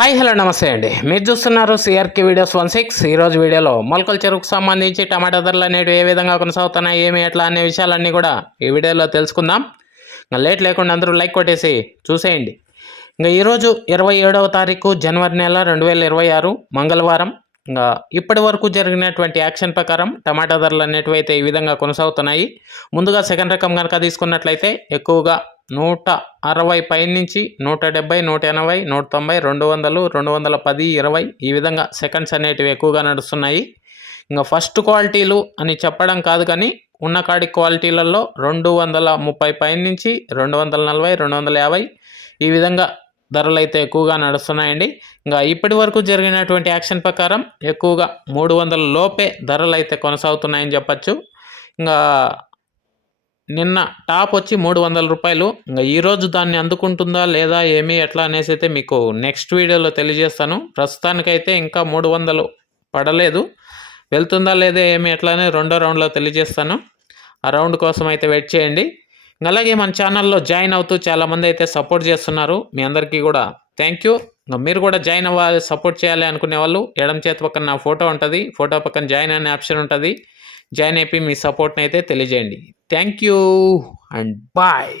Hi hello నమస్తే అండి. మీరు చూస్తున్నారు సిఆర్కే వీడియోస్ 16. ఈరోజు వీడియోలో మొలకల చెరువుకు సంబంధించి టమాటా ధరలు అనేవి ఏ విధంగా కొనసాగుతున్నాయి, ఏమి ఎట్లా అనే విషయాలన్నీ కూడా ఈ వీడియోలో తెలుసుకుందాం. ఇంకా లేట్ లేకుండా అందరూ లైక్ కొట్టేసి చూసేయండి. ఇంకా ఈరోజు 27వ తారీఖు జనవరి నెల 2026 మంగళవారం. ఇంకా ఇప్పటి వరకు జరిగినటువంటి యాక్షన్ ప్రకారం టమాటా ధరలు అనేటివి అయితే ఈ విధంగా కొనసాగుతున్నాయి. ముందుగా సెకండ్ రకం కనుక తీసుకున్నట్లయితే ఎక్కువగా 160 పైనుంచి 170, 180, 190, 200, 210, 20 ఈ విధంగా సెకండ్స్ అనేటివి ఎక్కువగా నడుస్తున్నాయి. ఇంకా ఫస్ట్ క్వాలిటీలు అని చెప్పడం కాదు, కానీ ఉన్న కాడి క్వాలిటీలలో 230 పైనుంచి 240, 250 ఈ విధంగా ధరలు అయితే ఎక్కువగా నడుస్తున్నాయండి. ఇంకా ఇప్పటి వరకు జరిగినటువంటి యాక్షన్ ప్రకారం ఎక్కువగా 300 లోపే ధరలు అయితే కొనసాగుతున్నాయని చెప్పచ్చు. ఇంకా నిన్న టాప్ వచ్చి 300 రూపాయలు. ఇంకా ఈరోజు దాన్ని అందుకుంటుందా లేదా ఏమి ఎట్లా అనేసి అయితే మీకు నెక్స్ట్ వీడియోలో తెలియజేస్తాను. ప్రస్తుతానికైతే ఇంకా 300 పడలేదు. వెళ్తుందా లేదా ఏమి ఎట్లా అనేది రెండో రౌండ్లో తెలియజేస్తాను. ఆ రౌండ్ కోసం అయితే వెయిట్ చేయండి. అలాగే మన ఛానల్లో జాయిన్ అవుతూ చాలామంది అయితే సపోర్ట్ చేస్తున్నారు. మీ అందరికీ కూడా థ్యాంక్ యూ. మీరు కూడా జాయిన్ అవ్వాలి, సపోర్ట్ చేయాలి అనుకునే వాళ్ళు ఎడమ చేతి పక్కన నా ఫోటో ఉంటుంది, ఫోటో పక్కన జాయిన్ అనే ఆప్షన్ ఉంటుంది. జాయిన్ అయిపోయి మీ సపోర్ట్ని అయితే తెలియజేయండి. Thank you and bye.